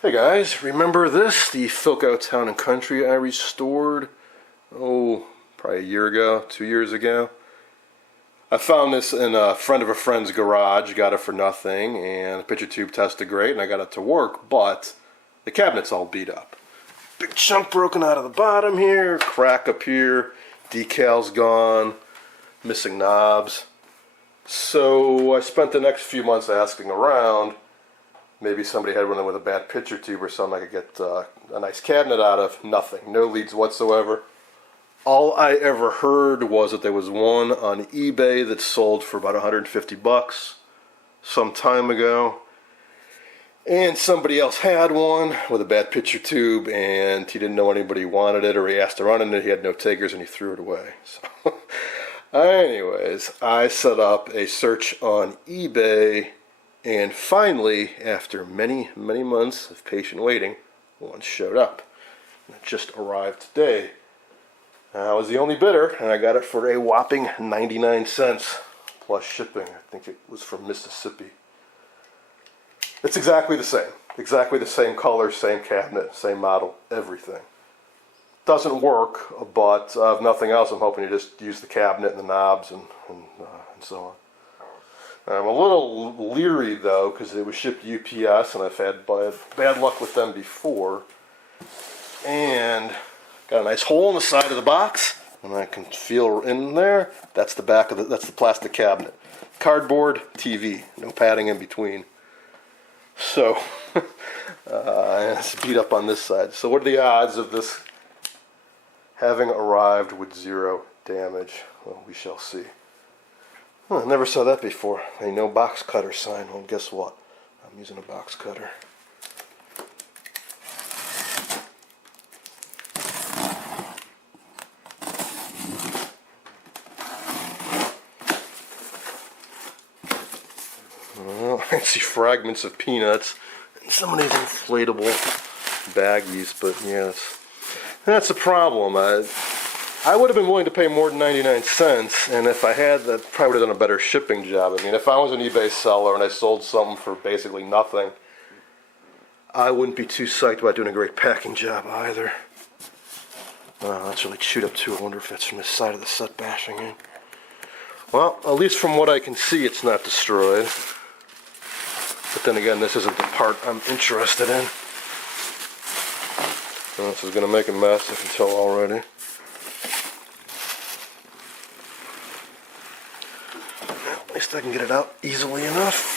Hey guys, remember this? The Philco Town Country I restored, probably a year ago, 2 years ago. I found this in a friend of a friend's garage, got it for nothing, and the picture tube tested great, and I got it to work, but the cabinet's all beat up. Big chunk broken out of the bottom here, crack up here, decals gone, missing knobs. So I spent the next few months asking around. Maybe somebody had one with a bad picture tube or something I could get a nice cabinet out of. Nothing. No leads whatsoever. All I ever heard was that there was one on eBay that sold for about 150 bucks some time ago. And somebody else had one with a bad picture tube, and he didn't know anybody wanted it, or he asked around and he had no takers and he threw it away. So, anyways, I set up a search on eBay. And finally, after many, many months of patient waiting, one showed up. It just arrived today. I was the only bidder, and I got it for a whopping 99 cents plus shipping. I think it was from Mississippi. It's exactly the same. Exactly the same color, same cabinet, same model, everything. Doesn't work, but if nothing else, I'm hoping to just use the cabinet and the knobs and so on. I'm a little leery though because it was shipped UPS and I've had bad luck with them before. And got a nice hole in the side of the box, and I can feel in there. That's the back of that's the plastic cabinet. Cardboard, TV, no padding in between. So it's beat up on this side. So what are the odds of this having arrived with zero damage? Well, we shall see. I never saw that before. A no box cutter sign. Well, guess what? I'm using a box cutter. Well, I see fragments of peanuts and some of these inflatable baggies, but yes, that's a problem. I would have been willing to pay more than 99 cents, and if I had, that probably would have done a better shipping job. I mean, if I was an eBay seller and I sold something for basically nothing, I wouldn't be too psyched about doing a great packing job either. That's really chewed up too. I wonder if that's from the side of the set bashing in. Well, at least from what I can see, it's not destroyed. But then again, this isn't the part I'm interested in. Well, this is going to make a mess, I can tell already. At least I can get it out easily enough.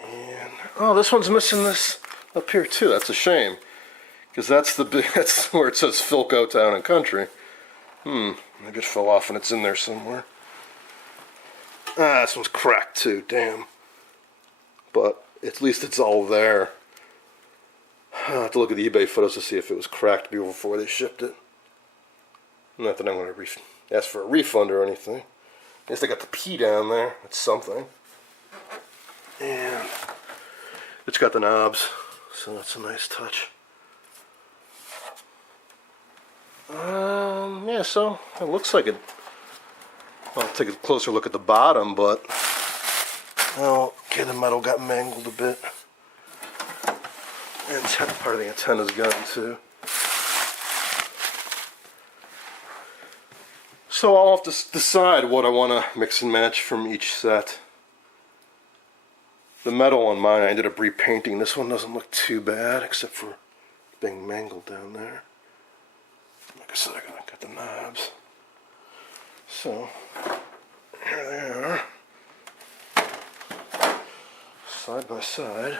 And oh, this one's missing this up here too. That's a shame, because that's where it says Philco Town Country. Maybe it fell off and it's in there somewhere. This one's cracked too. Damn. But at least it's all there. I'll have to look at the eBay photos to see if it was cracked before they shipped it. Not that I'm going to ask for a refund or anything. I guess they got the P down there. That's something. And it's got the knobs, so that's a nice touch. Yeah, so it looks like it. I'll take a closer look at the bottom, but okay, the metal got mangled a bit. And part of the antenna's gone too. So I'll have to decide what I want to mix and match from each set. The metal on mine I ended up repainting. This one doesn't look too bad, except for being mangled down there. Like I said, I got the knobs. So, here they are. Side by side.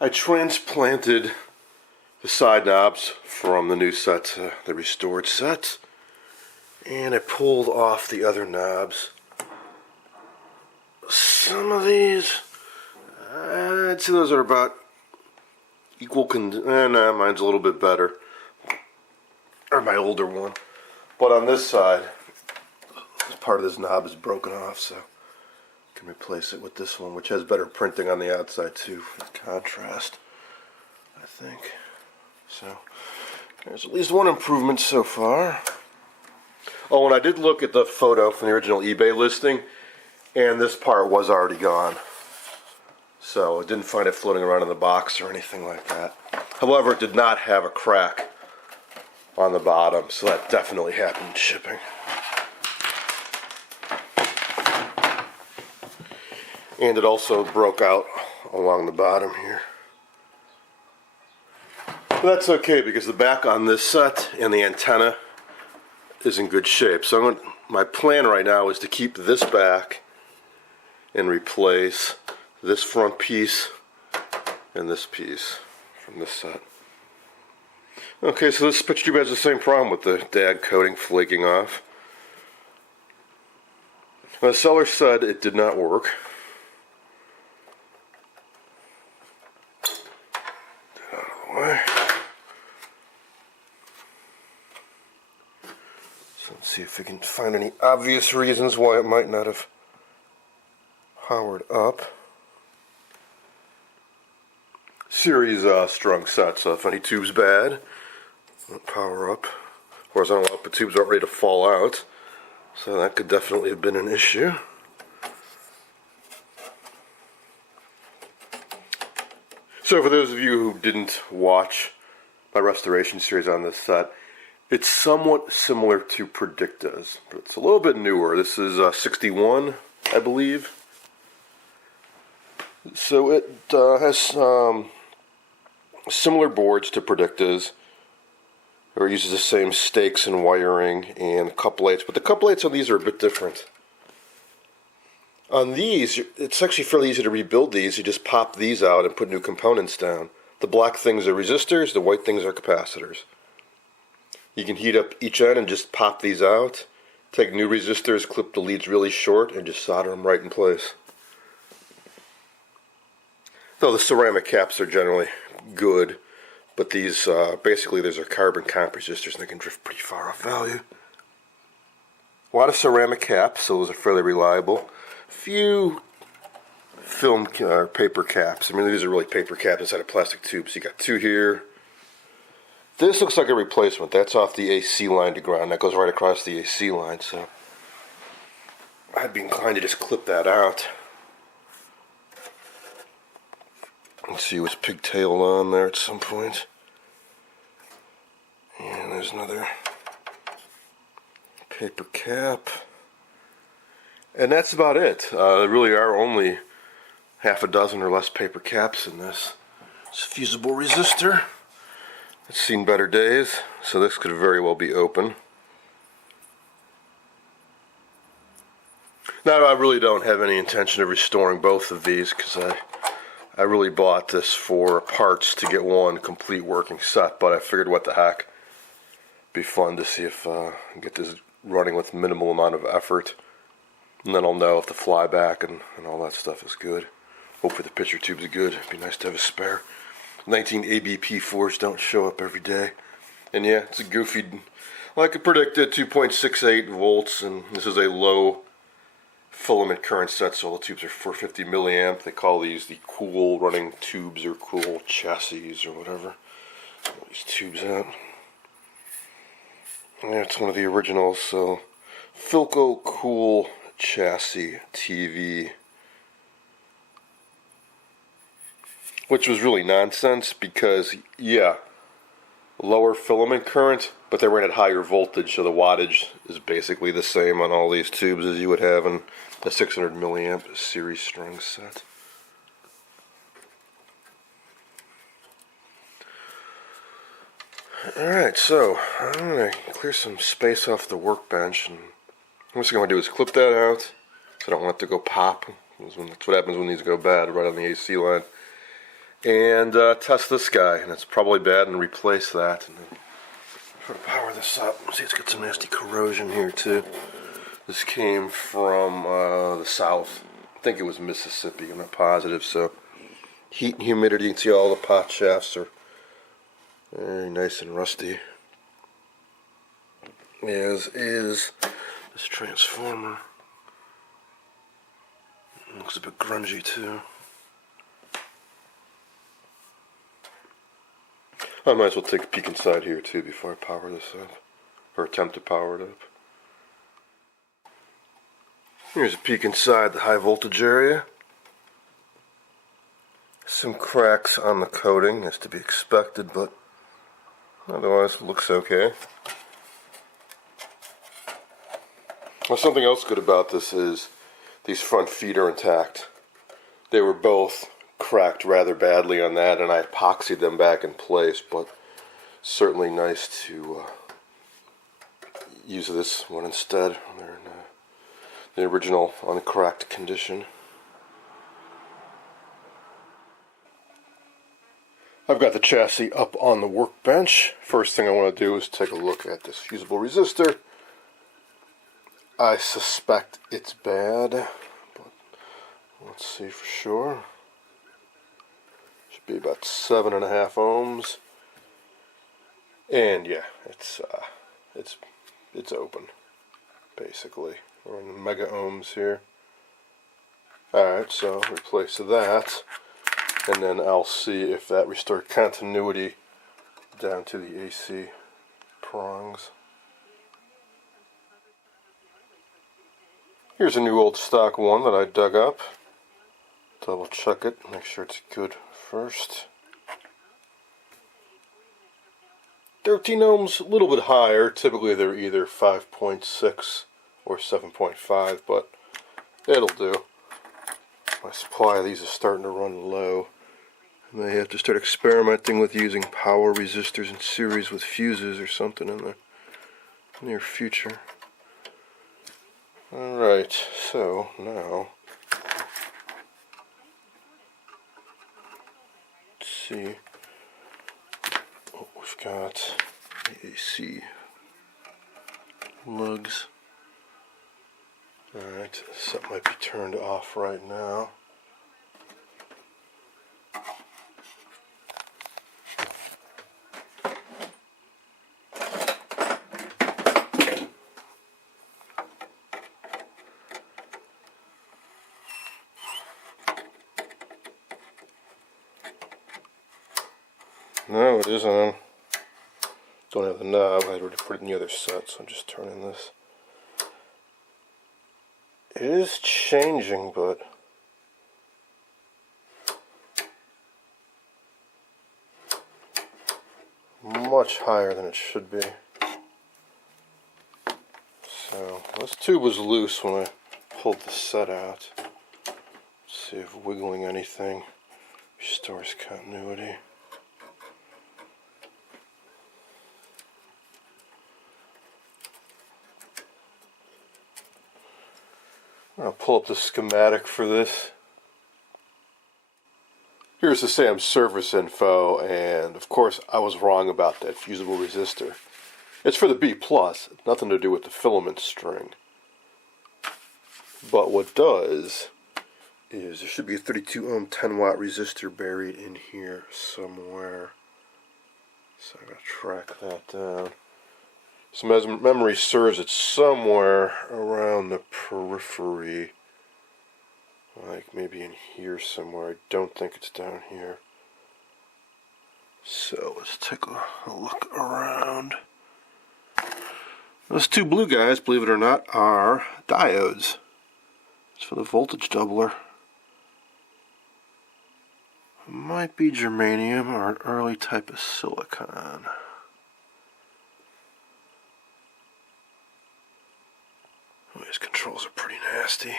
I transplanted the side knobs from the new set to the restored set, and I pulled off the other knobs. Some of these, I'd say those are about equal nah, mine's a little bit better, or my older one. But on this side, part of this knob is broken off, so can replace it with this one, which has better printing on the outside too for contrast. I think. So there's at least one improvement so far. Oh, and I did look at the photo from the original eBay listing, and this part was already gone. So I didn't find it floating around in the box or anything like that. However, it did not have a crack on the bottom, so that definitely happened shipping. And it also broke out along the bottom here. But that's okay because the back on this set and the antenna is in good shape. So my plan right now is to keep this back and replace this front piece and this piece from this set. Okay, so this pitch tube has the same problem with the DAG coating flaking off. The seller said it did not work. Get out of the way. So let's see if we can find any obvious reasons why it might not have powered up. Series strung set, so if any tube's bad, won't power up. Horizontal output tubes aren't ready to fall out, so that could definitely have been an issue. So for those of you who didn't watch my restoration series on this set, it's somewhat similar to Predicta's, but it's a little bit newer. This is 61, I believe. So it has similar boards to Predicta's. It uses the same stakes and wiring and couplates, but the couplates on these are a bit different. On these, it's actually fairly easy to rebuild these. You just pop these out and put new components down. The black things are resistors, the white things are capacitors. You can heat up each end and just pop these out. Take new resistors, clip the leads really short, and just solder them right in place. Though the ceramic caps are generally good, but these, basically, these are carbon comp resistors and they can drift pretty far off value. A lot of ceramic caps, so those are fairly reliable. Few film or paper caps. I mean, these are really paper caps inside of plastic tubes. You got two here. This looks like a replacement. That's off the AC line to ground. That goes right across the AC line, so I'd be inclined to just clip that out. Let's see what's pigtailed on there at some point. And there's another paper cap. And that's about it. There really are only half a dozen or less paper caps in this. It's a fusible resistor. It's seen better days, so this could very well be open. Now, I really don't have any intention of restoring both of these because I really bought this for parts to get one complete working set, but I figured what the heck, it'd be fun to see if I can get this running with minimal amount of effort, and then I'll know if the flyback and all that stuff is good. Hopefully the picture tube's good. It'd be nice to have a spare. 19 ABP4s don't show up every day. And yeah, it's a goofy, like I predicted, 2.68 volts, and this is a low filament current set, so all the tubes are 450 milliamp. They call these the cool running tubes or cool chassis or whatever. Pull these tubes out. Yeah, it's one of the originals, so Philco Cool Chassis TV. Which was really nonsense because, yeah, lower filament current, but they ran at higher voltage, so the wattage is basically the same on all these tubes as you would have in a 600 milliamp series strung set. Alright, so I'm going to clear some space off the workbench, and what I'm going to do is clip that out so I don't want it to go pop. That's what happens when these go bad, right on the AC line. And test this guy, and it's probably bad, and replace that. And then try to power this up. See, it's got some nasty corrosion here too. This came from the south. I think it was Mississippi. I'm not positive. So heat and humidity. You can see all the pot shafts are very nice and rusty. As is this transformer. It looks a bit grungy too. I might as well take a peek inside here too before I power this up, or attempt to power it up. Here's a peek inside the high voltage area. Some cracks on the coating, as to be expected, but otherwise it looks okay. Well, something else good about this is these front feet are intact. They were both cracked rather badly on that, and I epoxied them back in place, but certainly nice to use this one instead. They're in the original uncracked condition. I've got the chassis up on the workbench. First thing I want to do is take a look at this fusible resistor. I suspect it's bad, but let's see for sure. Should be about 7.5 ohms, and yeah, it's open basically. We're in mega ohms here. All right, so replace that, and then I'll see if that restored continuity down to the AC prongs. Here's a new old stock one that I dug up. Double check it, make sure it's good first. 13 ohms, a little bit higher. Typically they're either 5.6 or 7.5, but it'll do. My supply of these is starting to run low. I may have to start experimenting with using power resistors in series with fuses or something in the near future. Alright, so now let's see what we've got. AC lugs. Alright, so that might be turned off right now. No, it is on. Don't have the knob. I already put it in the other set, so I'm just turning this. It is changing, but much higher than it should be. So this tube was loose when I pulled the set out. Let's see if wiggling anything restores continuity. I'll pull up the schematic for this. Here's the SAM service info, and of course I was wrong about that fusible resistor. It's for the B+, nothing to do with the filament string. But what does is there should be a 32 ohm 10 watt resistor buried in here somewhere. So I gotta track that down. So as memory serves, it's somewhere around the periphery, like maybe in here somewhere. I don't think it's down here. So let's take a look around. Those two blue guys, believe it or not, are diodes. It's for the voltage doubler. It might be germanium or an early type of silicon. These controls are pretty nasty.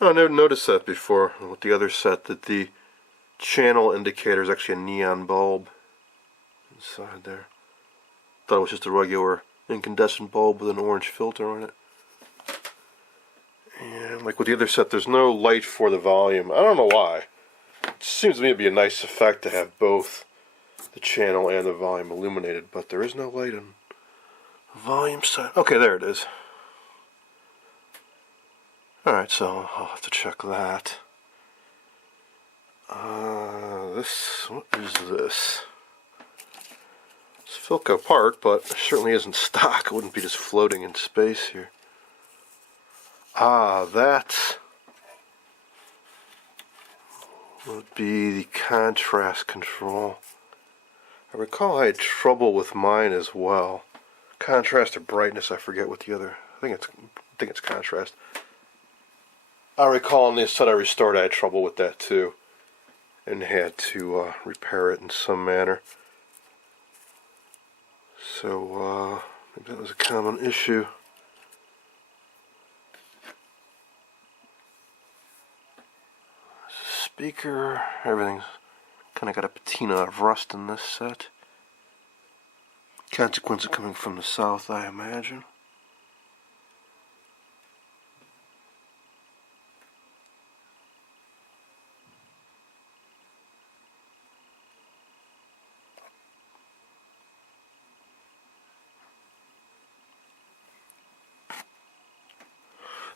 Oh, I never noticed that before with the other set, that the channel indicator is actually a neon bulb inside there. Thought it was just a regular incandescent bulb with an orange filter on it. And like with the other set, there's no light for the volume. I don't know why. It seems to me to be a nice effect to have both the channel and the volume illuminated, but there is no light on volume side. Okay, there it is. Alright, so I'll have to check that. What is this? It's Philco part, but it certainly isn't stock. It wouldn't be just floating in space here. Ah, that's would be the contrast control. I recall I had trouble with mine as well. Contrast or brightness, I forget what the other. I think it's contrast. I recall on the set I restored, I had trouble with that too, and had to repair it in some manner. So maybe that was a common issue. Speaker, everything's kind of got a patina of rust in this set. Consequence of coming from the south, I imagine.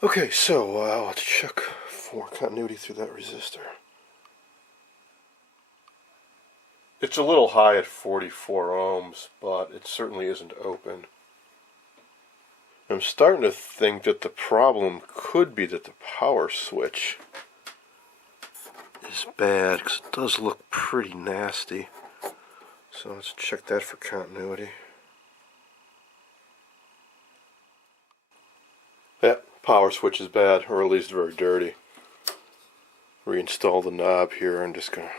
Okay, so let's check for continuity through that resistor. It's a little high at 44 ohms, but it certainly isn't open. I'm starting to think that the problem could be that the power switch is bad, because it does look pretty nasty. So let's check that for continuity. Yeah, power switch is bad, or at least very dirty. Reinstall the knob here. I'm just going to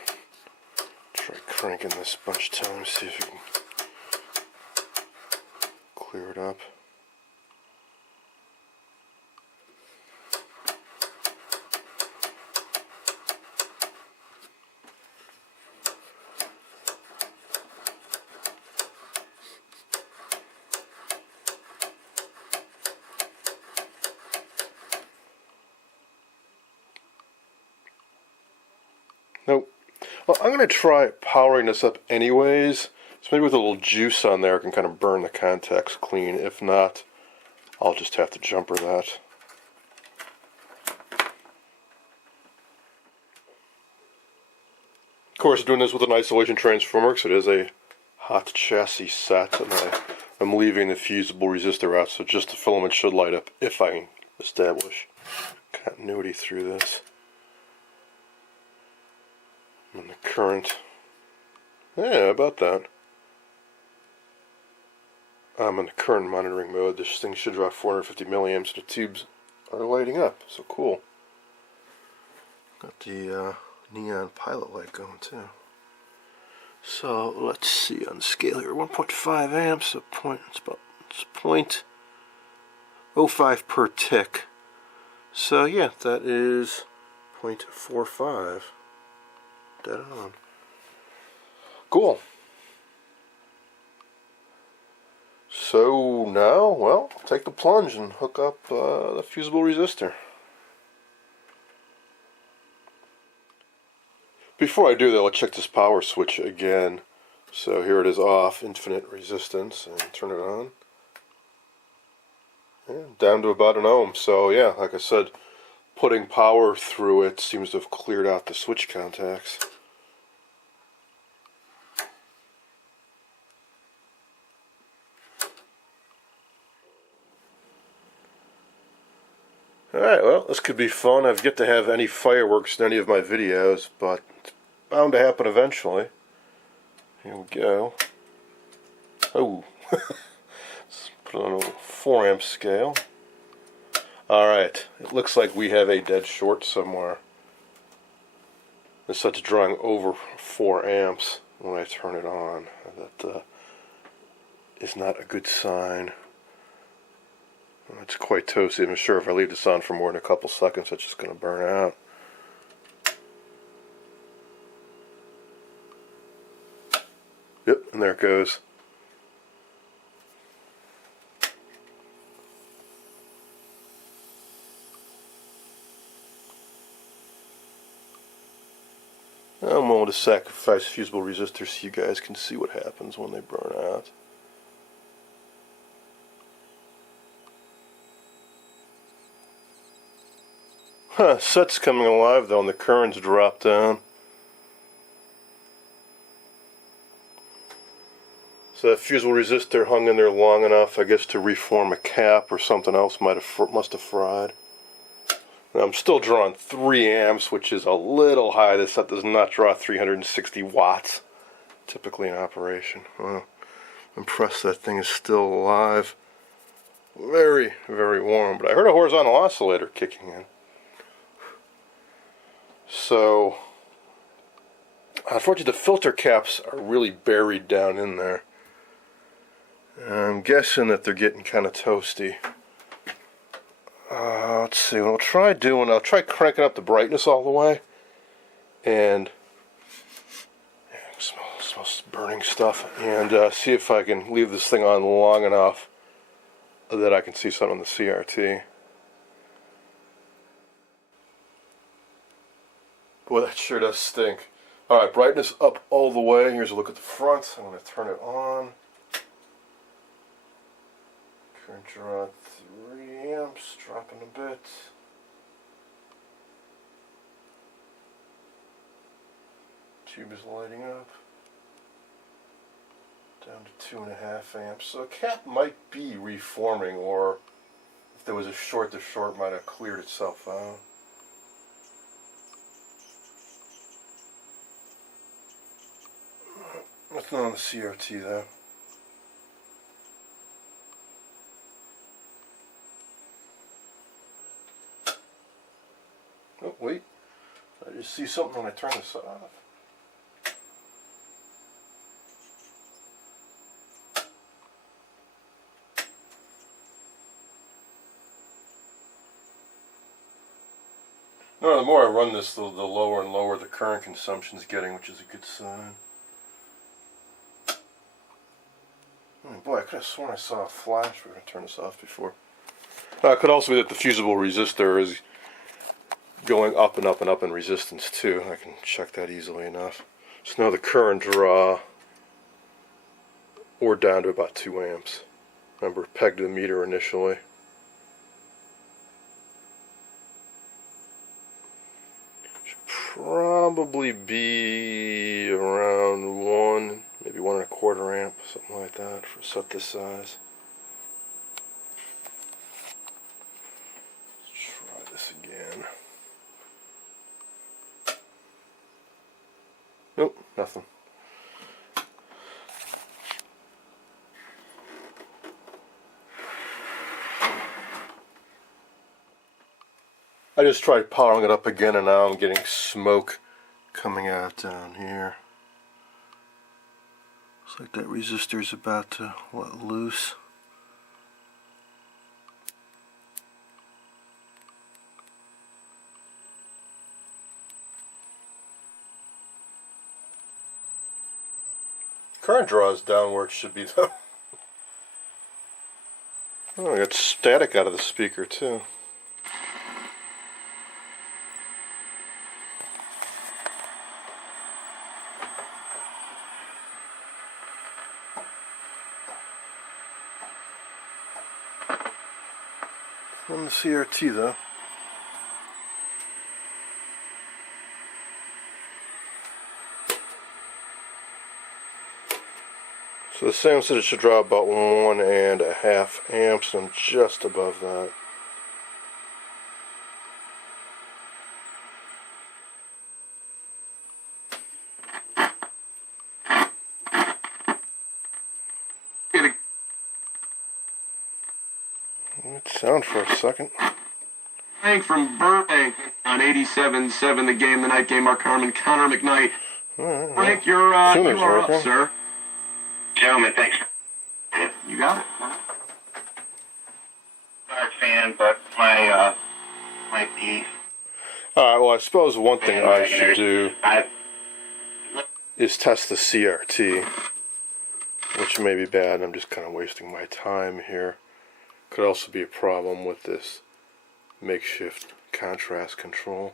try cranking this a bunch of times, see if we can clear it up. Nope. Well, I'm going to try powering this up anyways. So maybe with a little juice on there I can kind of burn the contacts clean. If not, I'll just have to jumper that. Of course, doing this with an isolation transformer because it is a hot chassis set, and I'm leaving the fusible resistor out, so just the filament should light up if I can establish continuity through this. And the current, yeah, about that. I'm in the current monitoring mode. This thing should draw 450 milliamps. The tubes are lighting up, so cool. Got the neon pilot light going too. So let's see on the scale here. 1.5 amps. So it's 0.05 per tick. So yeah, that is 0.45. Dead on. Cool. So now, well, take the plunge and hook up the fusible resistor. Before I do that, let's check this power switch again. So here it is off, infinite resistance, and turn it on. Yeah, down to about an ohm. So yeah, like I said, putting power through it seems to have cleared out the switch contacts. Alright, well, this could be fun. I've yet to have any fireworks in any of my videos, but it's bound to happen eventually. Here we go. Oh, let's put it on a 4 amp scale. Alright, it looks like we have a dead short somewhere. This set's drawing over 4 amps when I turn it on. That is not a good sign. It's quite toasty. I'm sure if I leave this on for more than a couple seconds, it's just going to burn out. Yep, and there it goes. I'm willing to sacrifice fusible resistors so you guys can see what happens when they burn out. Huh, set's coming alive though, and the current's dropped down. So that fusible resistor hung in there long enough, I guess, to reform a cap or something else must have fried. And I'm still drawing 3 amps, which is a little high. This set does not draw 360 watts, typically in operation. Well, I'm impressed that thing is still alive. Very, very warm. But I heard a horizontal oscillator kicking in. So, unfortunately, the filter caps are really buried down in there. I'm guessing that they're getting kind of toasty. Let's see, what I'll try cranking up the brightness all the way. And, smells burning stuff. And see if I can leave this thing on long enough that I can see something on the CRT. Boy, that sure does stink. Alright, brightness up all the way. Here's a look at the front. I'm going to turn it on. Current draw 3 amps, dropping a bit. Tube is lighting up. Down to 2.5 amps. So a cap might be reforming, or if there was a short, the short might have cleared itself out. Nothing on the CRT though. Oh, wait. I just see something when I turn this off. No, the more I run this, the lower and lower the current consumption is getting, which is a good sign. Oh boy, I could have sworn I saw a flash. We're going to turn this off before. It could also be that the fusible resistor is going up and up and up in resistance too. I can check that easily enough. So now the current draw, we're down to about 2 amps. Remember, pegged to the meter initially. Probably be around 1, maybe 1.25 amp, something like that for a set this size. Let's try this again. Nope, nothing. I just tried powering it up again, and now I'm getting smoke coming out down here. Looks like that resistor's about to let loose. Current draw is down where it should be though. Oh, I got static out of the speaker too. On the CRT though. So the Sam said it should draw about 1.5 amps, and I'm just above that. Let's sound for a second. Hank from Burbank on 87.7, the game, the night game, Mark Harmon, Connor McKnight. Right, Frank, you're up, working. sir. Gentlemen, thanks. You got it. Not a fan, but my might be. Alright, well I suppose one thing I should do is test the CRT, which may be bad. I'm just kind of wasting my time here. Could also be a problem with this makeshift contrast control.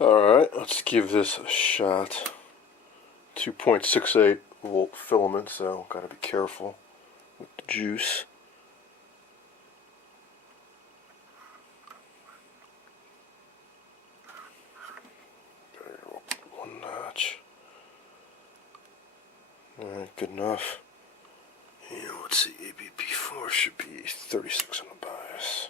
Alright, let's give this a shot. 2.68 volt filament, so gotta be careful with the juice. One notch. Alright, good enough. And let's see, ABP4 it should be 36 on the bias.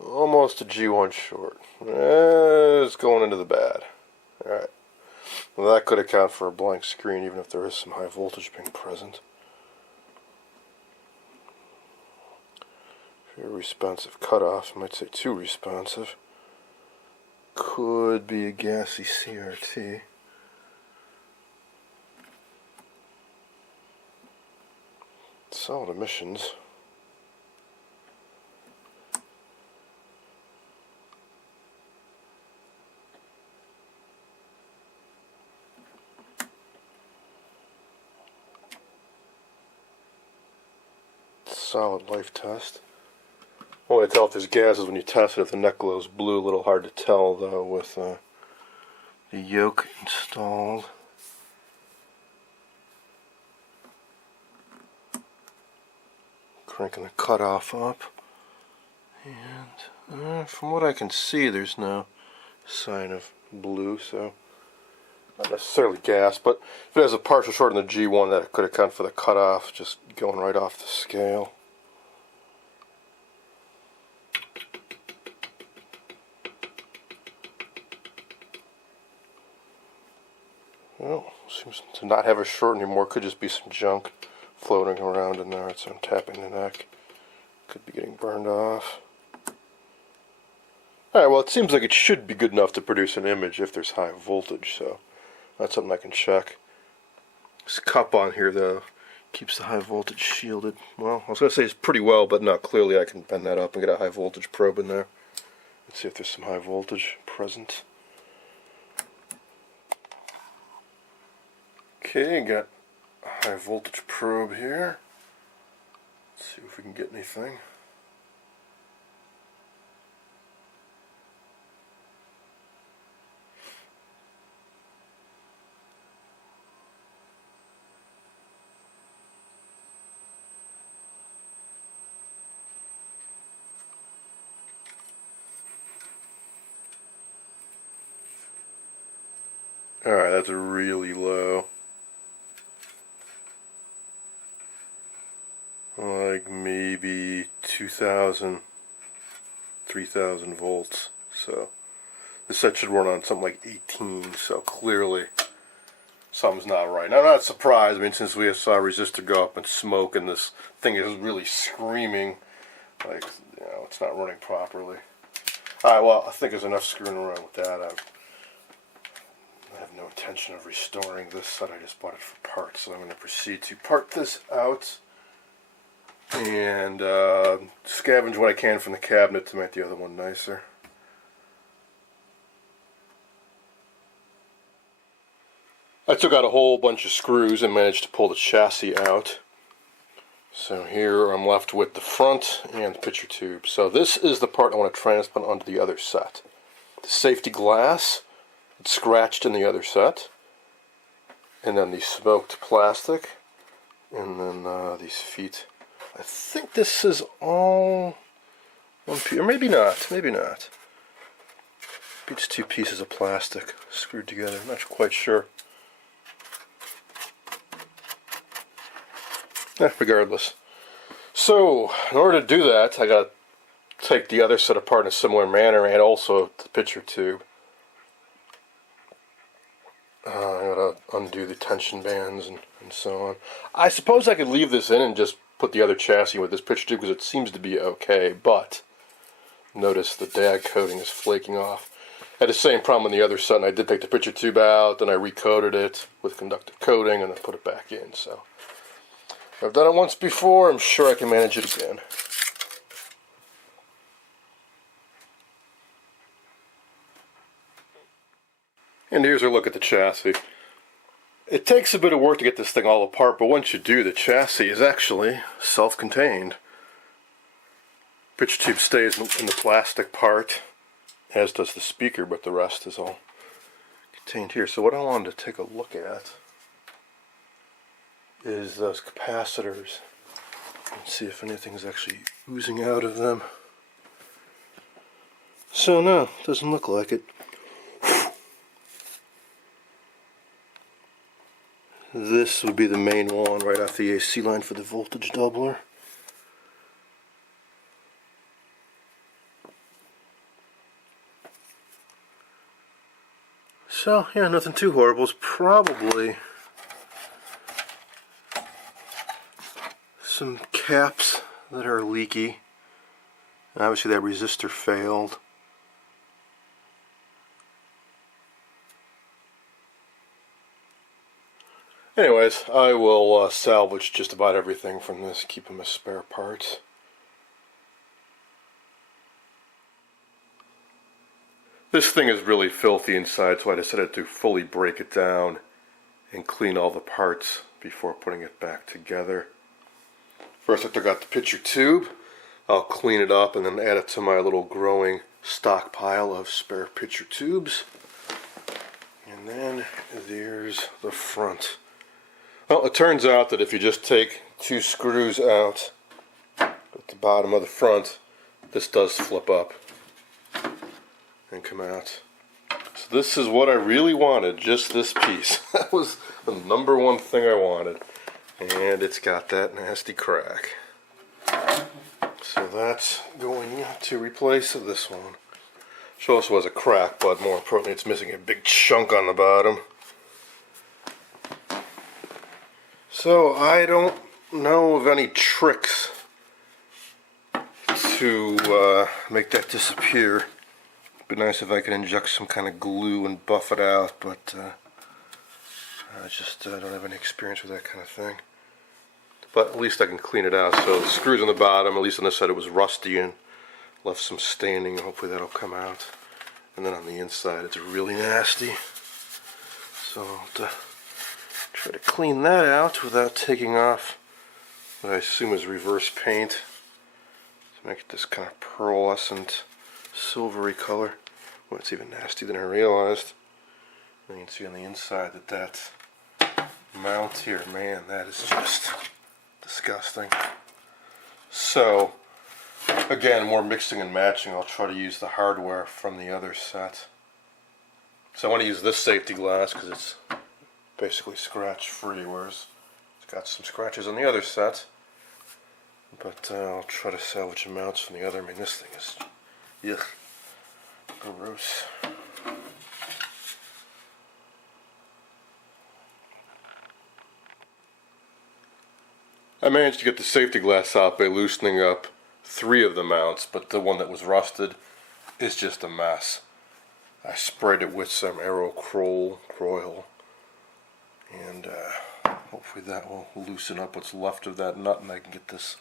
Almost a G1 short. It's going into the bad. Alright. Well, that could account for a blank screen, even if there is some high voltage being present. Very responsive cutoff. I might say too responsive. Could be a gassy CRT. Solid emissions. Solid life test. Only tell if there's gases when you test it. If the neck glows blue, a little hard to tell though with the yoke installed. Cranking the cutoff up, and from what I can see, there's no sign of blue, so not necessarily gas. But if it has a partial short in the G1, that could account for the cutoff just going right off the scale. Well, seems to not have a short anymore. Could just be some junk floating around in there. So I'm tapping the neck. Could be getting burned off. Alright, well, it seems like it should be good enough to produce an image if there's high voltage, so that's something I can check. This cup on here, though, keeps the high voltage shielded. Well, I was going to say it's pretty well, but not clearly. I can bend that up and get a high voltage probe in there. Let's see if there's some high voltage present. Okay, got a high voltage probe here. Let's see if we can get anything. Alright, that's really low. Like maybe 2,000, 3,000 volts. So this set should run on something like 18, so clearly something's not right. Now, I'm not surprised. I mean, since we saw a resistor go up and smoke and this thing is really screaming, like, you know, it's not running properly. Alright, well, I think there's enough screwing around with that. I have no intention of restoring this set. I just bought it for parts, so I'm going to proceed to part this out and scavenge what I can from the cabinet to make the other one nicer. I took out a whole bunch of screws and managed to pull the chassis out. So here I'm left with the front and the picture tube. So this is the part I want to transplant onto the other set. The safety glass, it's scratched in the other set. And then the smoked plastic. And then these feet. I think this is all one piece, or maybe not, maybe not. Maybe it's two pieces of plastic screwed together, I'm not quite sure. Regardless. So, in order to do that, I gotta take the other set apart in a similar manner, and also the picture tube. I gotta undo the tension bands and so on. I suppose I could leave this in and just put the other chassis with this picture tube because it seems to be okay, but notice the DAG coating is flaking off. I had the same problem on the other set, and I did take the picture tube out, then I recoated it with conductive coating, and then put it back in. So I've done it once before, I'm sure I can manage it again. And here's a look at the chassis. It takes a bit of work to get this thing all apart, but once you do, the chassis is actually self-contained. Picture tube stays in the plastic part, as does the speaker, but the rest is all contained here. So what I wanted to take a look at is those capacitors and see if anything's actually oozing out of them. So no, doesn't look like it. This would be the main one right off the AC line for the voltage doubler. So yeah, nothing too horrible. It's probably some caps that are leaky. Obviously that resistor failed. Anyways, I will salvage just about everything from this, keep them as spare parts. This thing is really filthy inside, so I decided to fully break it down and clean all the parts before putting it back together. First I took out the picture tube. I'll clean it up and then add it to my little growing stockpile of spare picture tubes. And then there's the front. Well, it turns out that if you just take 2 screws out at the bottom of the front, this does flip up and come out. So this is what I really wanted, just this piece. That was the #1 thing I wanted. And it's got that nasty crack. So that's going to replace this one. Which also has a crack, but more importantly it's missing a big chunk on the bottom. So I don't know of any tricks to make that disappear. It'd be nice if I could inject some kind of glue and buff it out, but I just don't have any experience with that kind of thing. But at least I can clean it out. So the screws on the bottom, at least on this side it was rusty and left some staining. Hopefully that'll come out. And then on the inside it's really nasty. So I'll have to try to clean that out without taking off what I assume is reverse paint to make it this kind of pearlescent silvery color. Well, it's even nastier than I realized. And you can see on the inside that mount here, man, that is just disgusting. So again, more mixing and matching. I'll try to use the hardware from the other set. So I want to use this safety glass because it's basically scratch free, whereas it's got some scratches on the other set. But I'll try to salvage the mounts from the other. I mean, this thing is yuck, gross. I managed to get the safety glass out by loosening up 3 of the mounts, but the one that was rusted is just a mess. I sprayed it with some Aerocrol, and hopefully that will loosen up what's left of that nut and I can get this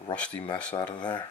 rusty mess out of there.